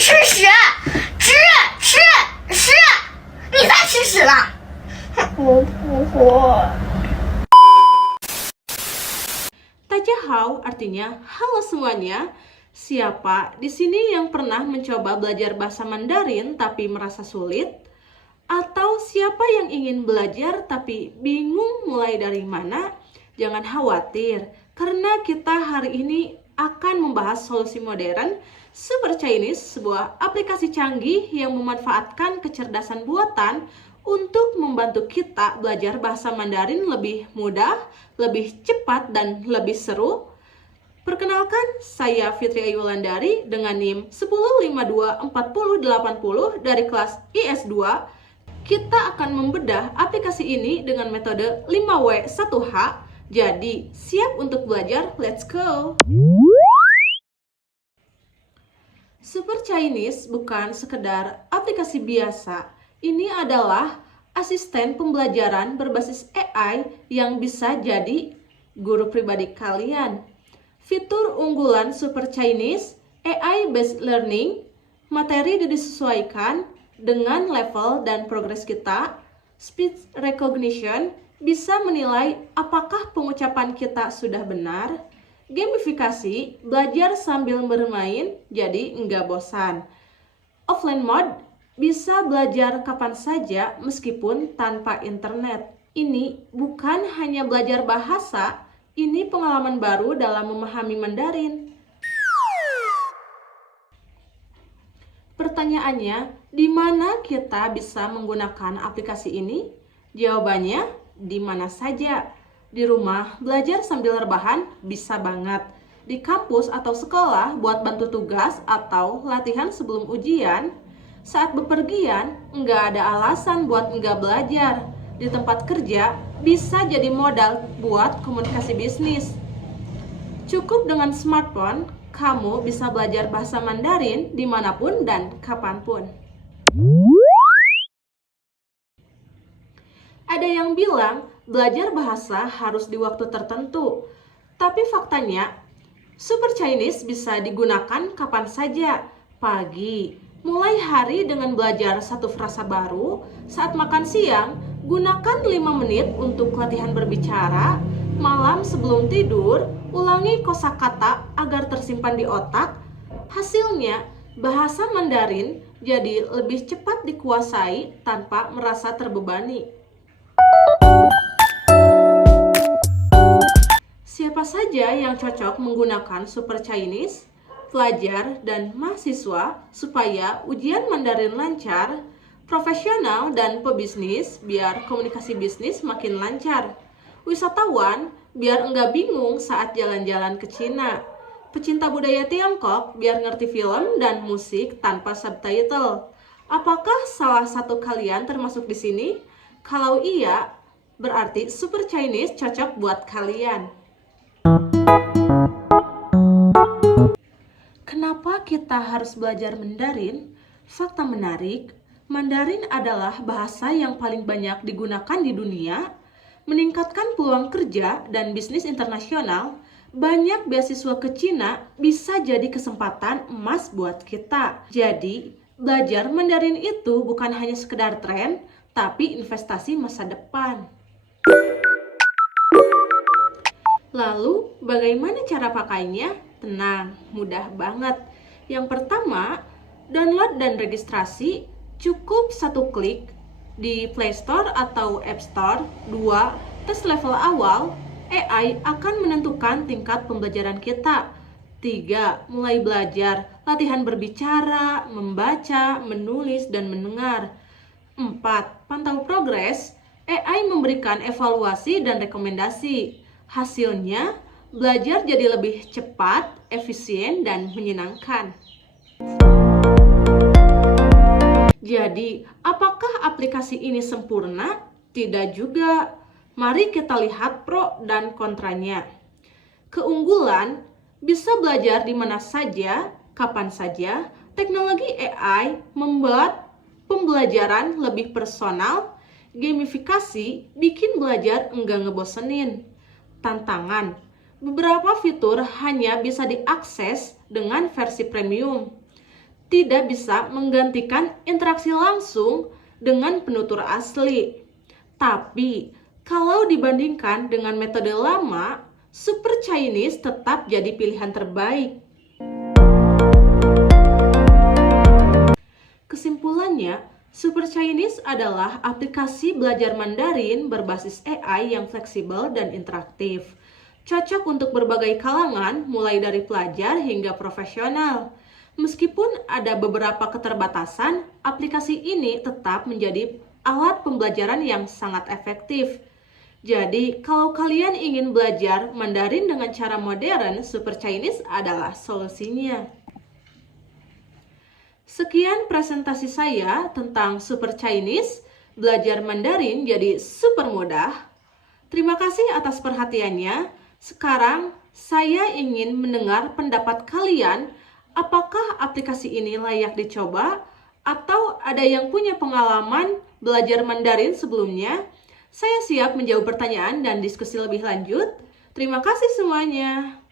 吃屎！吃吃屎！你才吃屎了！我不会。Tajahau artinya halo semuanya. Siapa di sini yang pernah mencoba belajar bahasa Mandarin tapi merasa sulit? Atau siapa yang ingin belajar tapi bingung mulai dari mana? Jangan khawatir, karena kita hari ini akan membahas solusi modern Super Chinese, sebuah aplikasi canggih yang memanfaatkan kecerdasan buatan untuk membantu kita belajar bahasa Mandarin lebih mudah, lebih cepat, dan lebih seru. Perkenalkan, saya Fitri Ayu Wulandari dengan NIM 10524080 dari kelas IS2. Kita akan membedah aplikasi ini dengan metode 5W1H. Jadi, siap untuk belajar? Let's go! Super Chinese bukan sekedar aplikasi biasa. Ini adalah asisten pembelajaran berbasis AI yang bisa jadi guru pribadi kalian. Fitur unggulan Super Chinese, AI-based learning, materi disesuaikan dengan level dan progres kita, speech recognition, bisa menilai apakah pengucapan kita sudah benar, gamifikasi, belajar sambil bermain, jadi nggak bosan. Offline mode, bisa belajar kapan saja meskipun tanpa internet. Ini bukan hanya belajar bahasa, ini pengalaman baru dalam memahami Mandarin. Pertanyaannya, di mana kita bisa menggunakan aplikasi ini? Jawabannya, di mana saja. Di rumah, belajar sambil rebahan bisa banget. Di kampus atau sekolah buat bantu tugas atau latihan sebelum ujian. Saat bepergian, nggak ada alasan buat nggak belajar. Di tempat kerja, bisa jadi modal buat komunikasi bisnis. Cukup dengan smartphone, kamu bisa belajar bahasa Mandarin dimanapun dan kapanpun. Ada yang bilang, belajar bahasa harus di waktu tertentu. Tapi faktanya, Super Chinese bisa digunakan kapan saja. Pagi, mulai hari dengan belajar satu frasa baru. Saat makan siang, gunakan 5 menit untuk latihan berbicara. Malam sebelum tidur, ulangi kosakata agar tersimpan di otak. Hasilnya, bahasa Mandarin jadi lebih cepat dikuasai tanpa merasa terbebani. Siapa saja yang cocok menggunakan Super Chinese? Pelajar dan mahasiswa supaya ujian Mandarin lancar, profesional dan pebisnis biar komunikasi bisnis makin lancar, wisatawan biar enggak bingung saat jalan-jalan ke Cina, pecinta budaya Tiongkok biar ngerti film dan musik tanpa subtitle. Apakah salah satu kalian termasuk di sini? Kalau iya, berarti Super Chinese cocok buat kalian. Kenapa kita harus belajar Mandarin? Fakta menarik, Mandarin adalah bahasa yang paling banyak digunakan di dunia, meningkatkan peluang kerja dan bisnis internasional. Banyak beasiswa ke Cina bisa jadi kesempatan emas buat kita. Jadi, belajar Mandarin itu bukan hanya sekedar tren, tapi investasi masa depan. Lalu, bagaimana cara pakainya? Tenang, mudah banget. Yang pertama, download dan registrasi cukup 1 klik di Play Store atau App Store. 2, tes level awal, AI akan menentukan tingkat pembelajaran kita. 3, mulai belajar, latihan berbicara, membaca, menulis, dan mendengar. 4, pantau progres, AI memberikan evaluasi dan rekomendasi. Hasilnya, belajar jadi lebih cepat, efisien, dan menyenangkan. Jadi, apakah aplikasi ini sempurna? Tidak juga. Mari kita lihat pro dan kontranya. Keunggulan, bisa belajar di mana saja, kapan saja. Teknologi AI membuat pembelajaran lebih personal. Gamifikasi bikin belajar enggak ngebosenin. Tantangan, beberapa fitur hanya bisa diakses dengan versi premium. tidak bisa menggantikan interaksi langsung dengan penutur asli. Tapi, kalau dibandingkan dengan metode lama, Super Chinese tetap jadi pilihan terbaik. Kesimpulannya, Super Chinese adalah aplikasi belajar Mandarin berbasis AI yang fleksibel dan interaktif. Cocok untuk berbagai kalangan, mulai dari pelajar hingga profesional. Meskipun ada beberapa keterbatasan, aplikasi ini tetap menjadi alat pembelajaran yang sangat efektif. Jadi, kalau kalian ingin belajar Mandarin dengan cara modern, Super Chinese adalah solusinya. Sekian presentasi saya tentang Super Chinese, belajar Mandarin jadi super mudah. Terima kasih atas perhatiannya. Sekarang, saya ingin mendengar pendapat kalian, apakah aplikasi ini layak dicoba, atau ada yang punya pengalaman belajar Mandarin sebelumnya? Saya siap menjawab pertanyaan dan diskusi lebih lanjut. Terima kasih semuanya.